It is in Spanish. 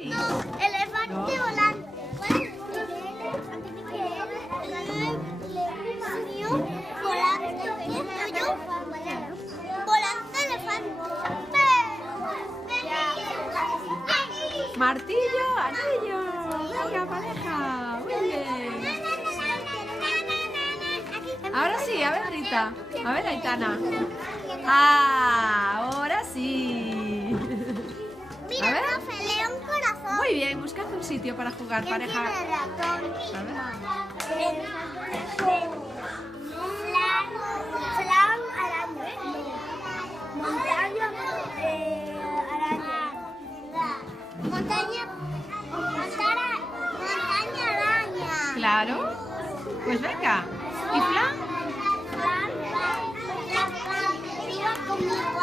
Elefante volante. Volante elefante. Martillo, anillo. Venga, pareja. Muy bien. Ahora sí, a ver, Rita. A ver, Aitana. Ahora sí. Mira, A ver. profe, león corazón. Muy bien, buscad un sitio para jugar, pareja. Tiene ratón. A ver. Flan araña. Montaña araña. Montaña araña. Claro. Pues venga. ¿Y Flan? Flan. Viva conmigo.